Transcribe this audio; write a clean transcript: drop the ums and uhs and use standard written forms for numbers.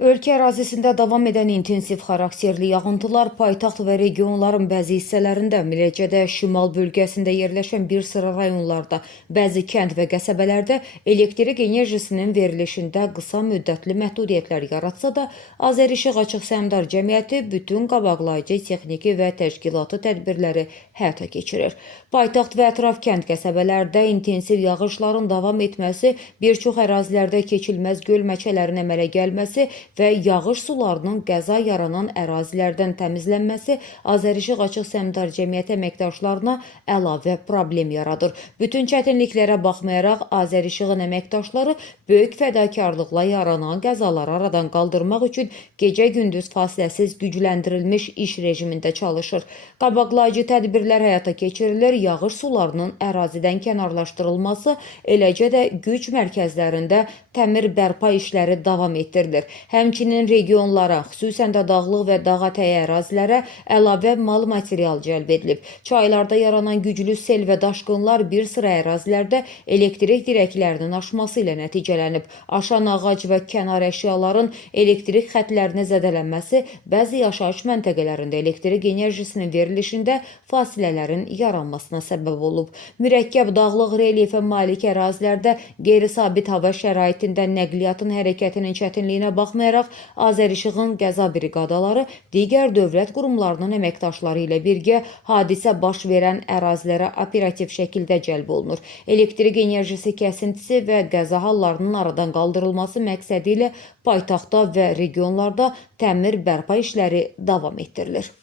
Ölkə ərazisində davam edən intensiv xarakterli yağıntılar paytaxt və regionların bəzi hissələrində, eləcə şimal bölgəsində yerləşən bir sıra rayonlarda, bəzi kənd və qəsəbələrdə elektrik enerjisinin verilişində qısa müddətli məhdudiyyətlər yaratsa da, Azərişıq Açıq Səhmdar Cəmiyyəti bütün qabaqlayıcı texniki və təşkilati tədbirləri həyata keçirir. Paytaxt və ətraf kənd qəsəbələrdə intensiv yağışların davam etməsi, bir çox ərazilərdə keçilməz göl məçələrin əmələ gəlməsi və yağış sularının qəza yaranan ərazilərdən təmizlənməsi Azərişıq Açıq Səhmdar Cəmiyyəti əməkdaşlarına əlavə problem yaradır. Bütün çətinliklərə baxmayaraq Azərişığın əməkdaşları böyük fədakarlıqla yaranan qəzaları aradan qaldırmaq üçün gecə-gündüz fasiləsiz gücləndirilmiş iş rejimində çalışır. Qabaqlayıcı tədbirlər həyata keçirilir, yağış sularının ərazidən kənarlaşdırılması, eləcə də güc mərkəzlərində təmir bərpa işləri davam etdirilir. Həmçinin regionlara, xüsusən də dağlıq və dağətəyi ərazilərə əlavə mal material cəlb edilib. Çaylarda yaranan güclü sel və daşqınlar bir sıra ərazilərdə elektrik dirəklərinin aşması ilə nəticələnib. Aşan ağac və kənar əşyaların elektrik xətlərinin zədələnməsi bəzi yaşayış məntəqələrində elektrik enerjisinin verilişində fasilələrin yaranmasına səbəb olub. Mürəkkəb dağlıq relyefə malik ərazilərdə qeyri-sabit hava şəraitində nəqliyyatın hərəkətinin çətinliyinə baxmayaraq, Azərişığın qəza briqadaları digər dövlət qurumlarının əməkdaşları ilə birgə hadisə baş verən ərazilərə operativ şəkildə cəlb olunur. Elektrik enerjisi kəsintisi və qəza hallarının aradan qaldırılması məqsədi ilə paytaxtda və regionlarda təmir bərpa işləri davam etdirilir.